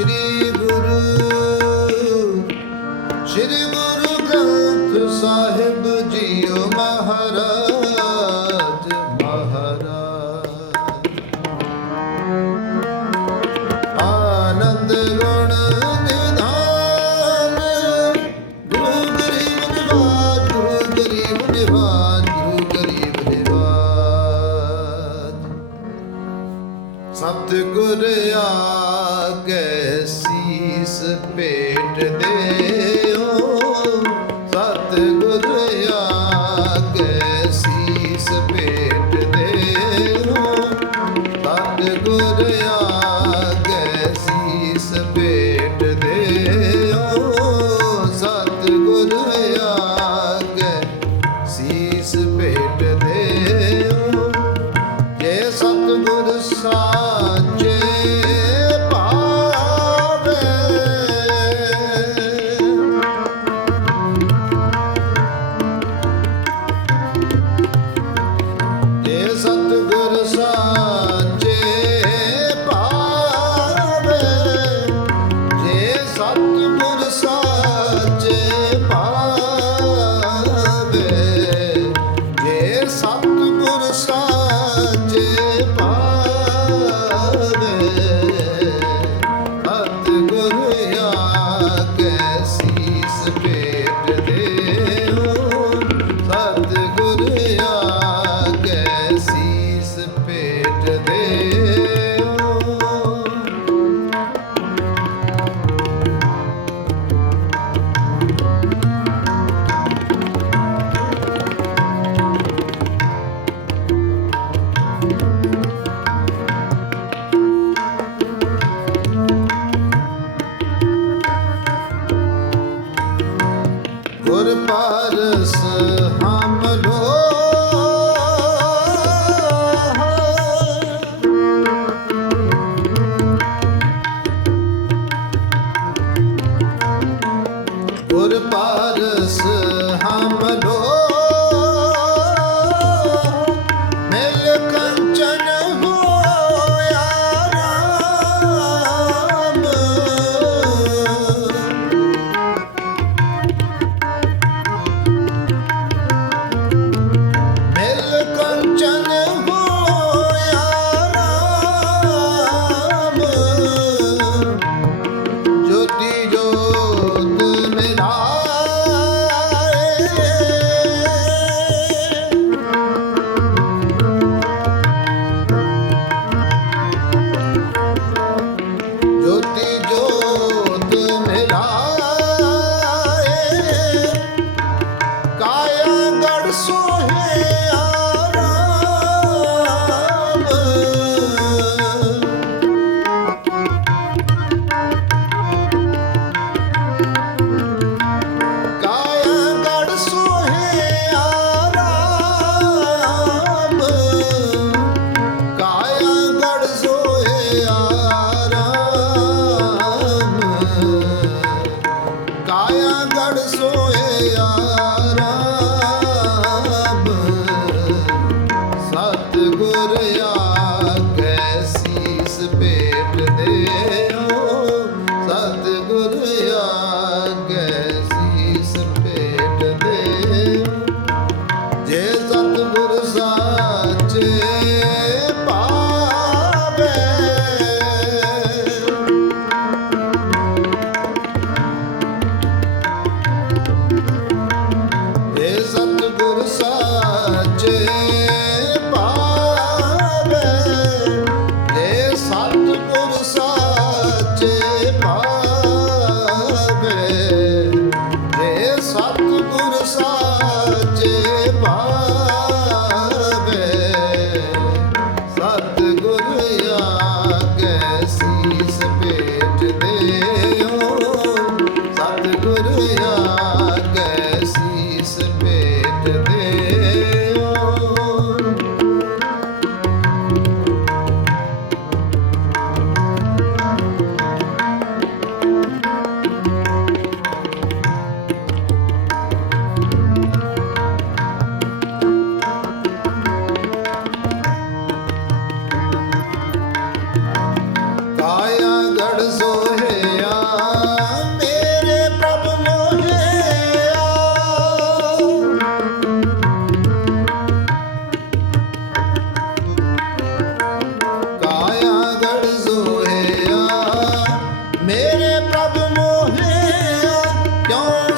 ਸ੍ਰੀ ਗੁਰੂ ਸ੍ਰੀ Guru Granth Sahib JIO ਮਹਾਰਾਜ ਮਹਾਰਾਜ। ਆਨੰਦ ਗੁਣ ਗੁਰੂ ਗਰੀਬ ਨਿਵਾਜ, ਗੁਰੂ ਗਰੀਬ ਨਿਵਾਜ, ਗੁਰੂ ਗਰੀਬ ਨਿਵਾਜ। ਸਤਿਗੁਰ ਆਗੇ Guru ਗੁਰ ਪਰਸ yeah. ਦਰਿਆ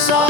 song.